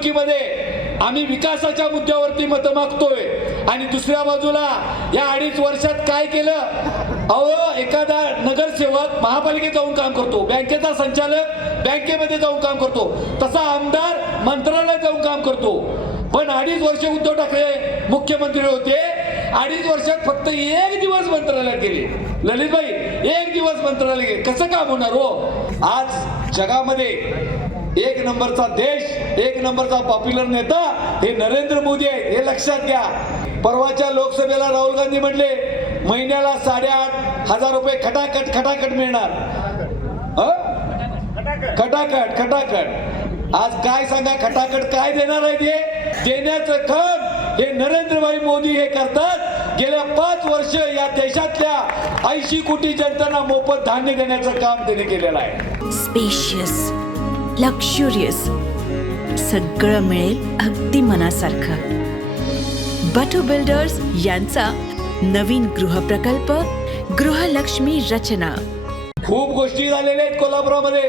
निवडणुकीमध्ये आम्ही विकासाच्या मुद्द्यावरती मतं मागतोय आणि दुसऱ्या बाजूला या 2.5 वर्षात काय केलं? अहो, एखादा नगरसेवक महापालिकेत जाऊन काम करतो, बँकेचा संचालक बँकेमध्ये जाऊन काम करतो, तसा आमदार मंत्रालयात जाऊन काम करतो. पण 2.5 वर्ष उद्धव ठाकरे मुख्यमंत्री होते. 2.5 वर्षात फक्त 1 दिवस मंत्रालयात गेले. ललितभाई, 1 दिवस मंत्रालयात गेले. कसं काम होणार हो? आज जगामध्ये 1 नंबरचा देश, 1 नंबरचा पॉप्युलर नेता हे नरेंद्र मोदी आहे, हे लक्षात घ्या. परवाच्या लोकसभेला राहुल गांधी म्हटले महिन्याला 8,500 रुपये खटाखट खटाखट मिळणार. खटाखट खटाखट. आज काय सांगा, खटाखट काय देणार आहे? ते देण्याचं काम हे नरेंद्रभाई मोदी हे करतात. गेल्या 5 वर्ष या देशातल्या 80 कोटी जनतांना मोफत धान्य देण्याचं काम त्यांनी केलेलं आहे. स्पेशियस, लक्झुरियस, सगळं मिळेल अगदी मनासारखं. बटू बिल्डर्स यांचा नवीन गृहप्रकल्प गृहलक्ष्मी रचना. खूप गोष्टी झालेल्या आहेत कोल्हापुरामध्ये,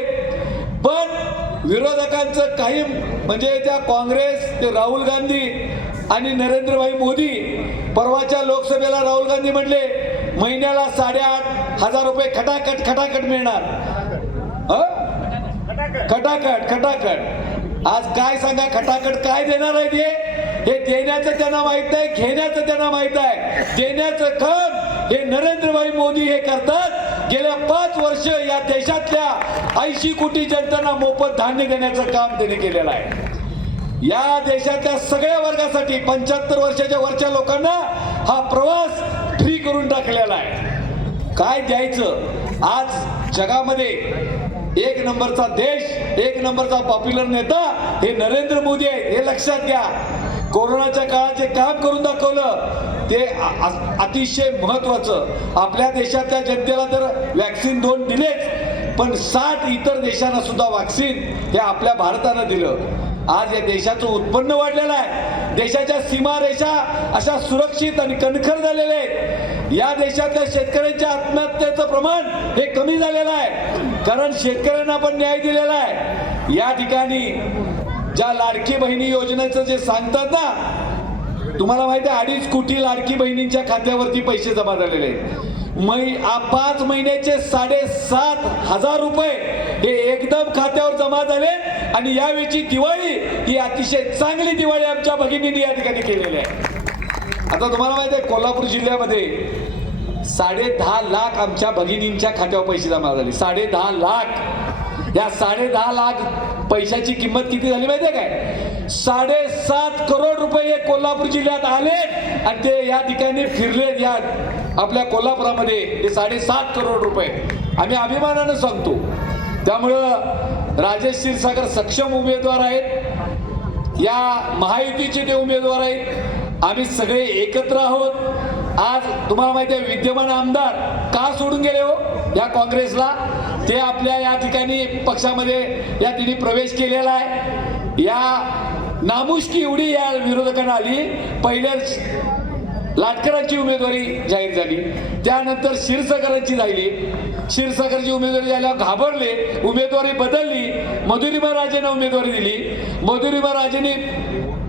पण विरोधकांचं काही म्हणजे त्या काँग्रेस, ते राहुल गांधी आणि नरेंद्रभाई मोदी, परवाच्या लोकसभेला राहुल गांधी म्हटले महिन्याला 8,500 रुपये खटाखट खटाखट मिळणार. खटाखट खटाखट. आज काय सांगा, खटाखट काय देणार आहे? ते हे देण्याचं त्यांना माहित आहे, घेण्याचं त्यांना माहित आहे. देण्याचं काम हे नरेंद्रभाई मोदी हे करतात. गेल्या 5 वर्ष या देशातल्या 80 कोटी जनतांना मोफत धान्य देण्याचं काम त्यांनी केलेलं आहे. या देशातल्या सगळ्या वर्गासाठी 75 वर्षाच्या वरच्या लोकांना हा प्रवास फ्री करून टाकलेला आहे. काय द्यायचं? आज जगामध्ये 1 नंबरचा देश, 1 नंबरचा पॉप्युलर नेता हे नरेंद्र मोदी आहे, हे लक्षात घ्या. कोरोनाच्या काळात जे काम करून दाखवलं ते अतिशय महत्वाचं. आपल्या देशातल्या जनतेला तर वॅक्सिन 2 दिलेच, पण 60 इतर देशांना सुद्धा वॅक्सिन हे आपल्या भारतानं दिलं. आज या देशाचं उत्पन्न वाढलेलं आहे. देशाच्या सीमारेषा अशा सुरक्षित आणि कणखर झालेल्या आहेत. या देशातल्या शेतकऱ्यांच्या आत्महत्येचं प्रमाण हे कमी झालेलं आहे, कारण शेतकऱ्यांना पण न्याय दिलेला आहे. या ठिकाणी ज्या लाडकी बहिणी योजनेचं जे सांगतात ना, तुम्हाला माहिती आहे 2.5 कोटी लाडकी बहिणींच्या खात्यावरती पैसे जमा झालेले आहेत. 5 महिन्याचे 7,500 रुपये हे एकदम खात्यावर जमा झाले. आणि यावेळची दिवाळी ही अतिशय चांगली दिवाळी आमच्या भगिनींनी या ठिकाणी केलेली आहे. आता तुम्हाला माहिती आहे कोल्हापूर जिल्ह्यामध्ये 10.5 लाख आमच्या भगिनींच्या खात्यावर पैसे जमा झाले. 10.5 लाख. या 10.5 लाख पैशाची किंमत किती झाली माहिती आहे काय? 7.5 करोड रुपये हे कोल्हापूर जिल्ह्यात आले आणि ते या ठिकाणी फिरले. या आपल्या कोल्हापुरामध्ये हे 7.5 करोड रुपये आम्ही अभिमानानं सांगतो. त्यामुळं राजेश क्षीरसागर सक्षम उमेदवार आहेत. या महायुतीचे ते उमेदवार आहेत. आम्ही सगळे एकत्र आहोत. आज तुम्हाला माहिती आहे विद्यमान आमदार का सोडून गेले हो या काँग्रेसला? ते आपल्या या ठिकाणी पक्षामध्ये या तिने प्रवेश केलेला आहे. या नामुष्की एवढी या विरोधकांना आली. पहिल्याच लाटकरांची उमेदवारी जाहीर झाली, त्यानंतर क्षीरसागरांची झाली. क्षीरसागरची उमेदवारी झाल्यावर घाबरले, उमेदवारी बदलली. मधुरिमा राजेंना उमेदवारी दिली. मधुरिमा राजेंनी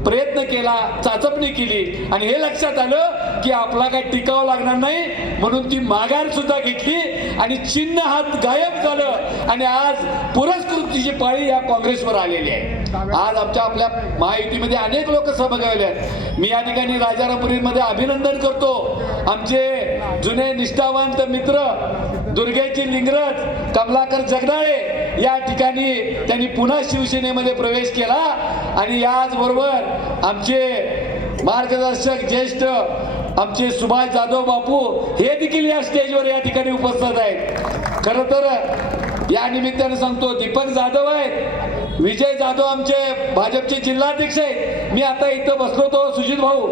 प्रयत्न केला, चाचपणी केली आणि हे लक्षात आलं की आपला काही टिकावं लागणार नाही, म्हणून ती माघार सुद्धा घेतली आणि चिन्ह हात गायब झालं. आणि आज पुरस्कृतीची पाळी या काँग्रेसवर आलेली आहे. आज आपल्या महायुतीमध्ये अनेक लोक सहभागी आहेत. मी या ठिकाणी राजारामपुरीमध्ये अभिनंदन करतो. आमचे जुने निष्ठावंत मित्र दुर्गेजी लिंगरज, कमलाकर जगदाळे या ठिकाणी त्यांनी पुन्हा शिवसेनेमध्ये प्रवेश केला. आणि याचबरोबर आमचे मार्गदर्शक ज्येष्ठ आमचे सुभाष जाधव बापू हे देखील या स्टेजवर या ठिकाणी उपस्थित आहेत. खरं तर या निमित्ताने सांगतो, दीपक जाधव आहेत, विजय जाधव आमचे भाजपचे जिल्हाध्यक्ष आहेत. मी आता इथं बसलो होतो, सुजित भाऊ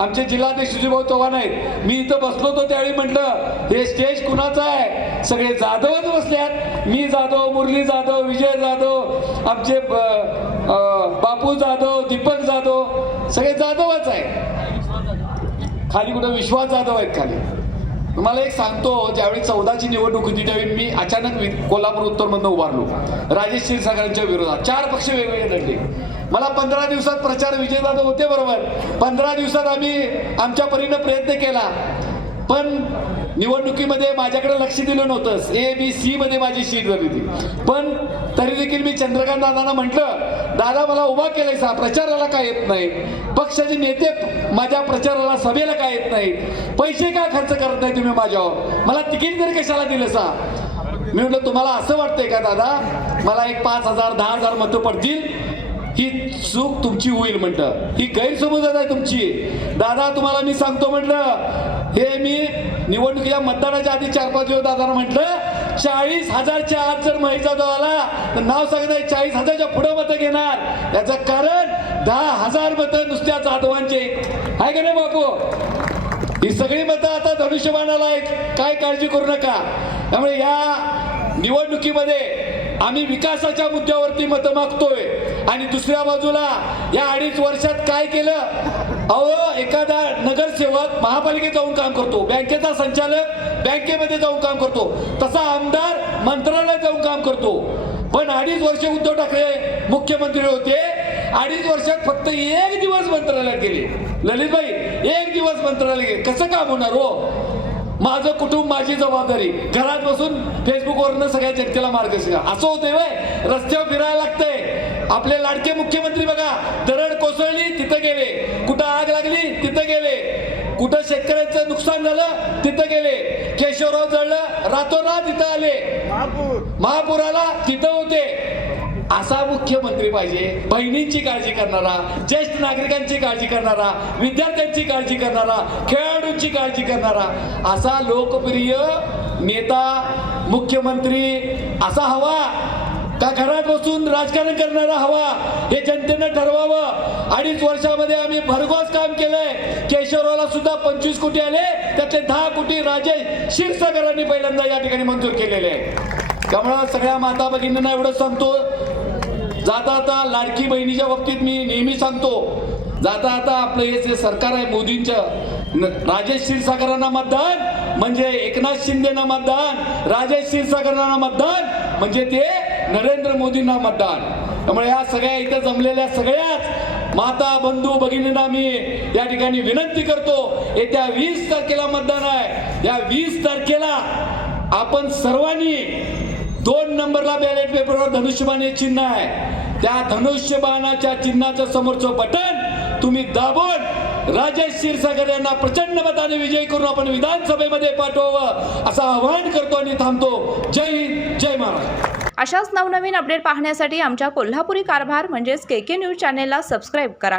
आमचे जिल्हाध्यक्ष सुजित भाऊ चव्हाण आहेत, मी इथं बसलो होतो त्यावेळी म्हटलं हे स्टेज कुणाचं आहे? सगळे जाधवच बसल्यात. मी जाधव, मुरली जाधव, विजय जाधव, आमचे बापू जाधव, दीपक जाधव, सगळे जाधवच आहेत. खाली कुठं विश्वास जाधव आहेत खाली. तुम्हाला एक सांगतो, ज्यावेळी 14ची निवडणूक होती त्यावेळी मी अचानक कोल्हापूर उत्तरमधनं उभारलो राजेश क्षीरसागरांच्या विरोधात. 4 पक्ष वेगवेगळे लढले. मला 15 दिवसात प्रचार विजयदादा होते बरोबर. 15 दिवसात आम्ही आमच्या परीनं प्रयत्न केला, पण निवडणुकीमध्ये माझ्याकडे लक्ष दिलं नव्हतं. ABC मध्ये माझी सीट झाली होती. पण तरी देखील मी चंद्रकांत दादांना म्हटलं, दादा मला उभा केलायसा, प्रचाराला काय येत नाही, पक्षाचे नेते माझ्या प्रचाराला सभेला काय येत नाही, पैसे का खर्च करत नाही तुम्ही माझ्यावर, मला तिकीट तरी कशाला दिलं सा. मी म्हटलं तुम्हाला असं वाटतंय का दादा मला एक 5,000 10,000 मतं पडतील, ही चूक तुमची होईल म्हटलं, ही गैरसमजत आहे तुमची. दादा तुम्हाला मी सांगतो म्हटलं, हे मी निवडणुकीच्या मतदानाच्या आधी 4-5 दिवस दादांना म्हटलं 40,000च्या आत जर महेश जाधव आला तर नाव सांगणार 40,000च्या पुढे मतं घेणार. याचं कारण 10,000 मतं नुसत्या जाधवांचे आहे का नाही बापू. ही सगळी मतं आता धनुष्यबाणाला आहेत, काय काळजी करू नका. त्यामुळे या निवडणुकीमध्ये आम्ही विकासाच्या मुद्द्यावरती मतं मागतोय आणि दुसऱ्या बाजूला या 2.5 वर्षात काय केलं. अहो एखादा नगरसेवक महापालिकेत जाऊन काम करतो, बँकेचा संचालक बँकेमध्ये जाऊन काम करतो, तसा आमदार मंत्रालयात जाऊन काम करतो. पण 2.5 वर्ष उद्धव ठाकरे मुख्यमंत्री होते, 2.5 वर्षात फक्त 1 दिवस मंत्रालयात गेले. ललितभाई 1 दिवस मंत्रालयात गेले, कसं काम होणार हो. माझं कुटुंब माझी जबाबदारी, घरात बसून फेसबुकवरनं सगळ्या जनतेला मार्गदर्शन असं होतंय वय. रस्त्यावर फिरायला लागतंय. आपले लाडके मुख्यमंत्री बघा, दरड कोसळली तिथं गेले, कुठं आग लागली तिथं गेले, कुठं शेतकऱ्यांचं नुकसान झालं तिथं गेले, केशवराव जळलं रातोरात तिथं आले, महापुराला तिथं होते. असा मुख्यमंत्री पाहिजे. बहिणींची काळजी करणारा, ज्येष्ठ नागरिकांची काळजी करणारा, विद्यार्थ्यांची काळजी करणारा, खेळाडूंची काळजी करणारा असा लोकप्रिय नेता मुख्यमंत्री असा हवा का घरात बसून राजकारण करणारा हवा, हे जनतेनं ठरवावं. 2.5 वर्षामध्ये आम्ही भरघोस काम केलंय. केशवरावला सुद्धा 25 कोटी आले, त्यातले 10 कोटी राजेश क्षीरसागरांनी पहिल्यांदा या ठिकाणी मंजूर केलेले आहे. त्यामुळं सगळ्या माता भगिनींना एवढं सांगतो, जाता आता लाडकी बहिणीच्या बाबतीत मी नेहमी सांगतो, जाता आता आपलं हे जे सरकार आहे मोदींचं, राजेश क्षीरसागरांना मतदान म्हणजे एकनाथ शिंदेना मतदान, राजेश क्षीरसागरांना मतदान म्हणजे ते नरेंद्र मोदींना मतदान. त्यामुळे या सगळ्या इथं जमलेल्या सगळ्याच माता बंधू भगिनींना मी या ठिकाणी विनंती करतो, येत्या 20 तारखेला मतदान आहे. या 20 तारखेला आपण सर्वांनी 2 नंबरला बॅलेट पेपरवर धनुष्यबाण हे चिन्ह आहे, त्या धनुष्यबाणाच्या चिन्हाचं समोरचं बटन तुम्ही दाबून राजेश क्षीरसागर यांना प्रचंड मताने विजयी करून आपण विधानसभेमध्ये पाठवावं असं आवाहन करतो आणि थांबतो. जय हिंद, जय महाराष्ट्र. अशाच नवनवीन अपडेट पाहण्यासाठी आमच्या कोल्हापुरी कारभार म्हणजेच KK न्यूज चॅनेलला सबस्क्राईब करा.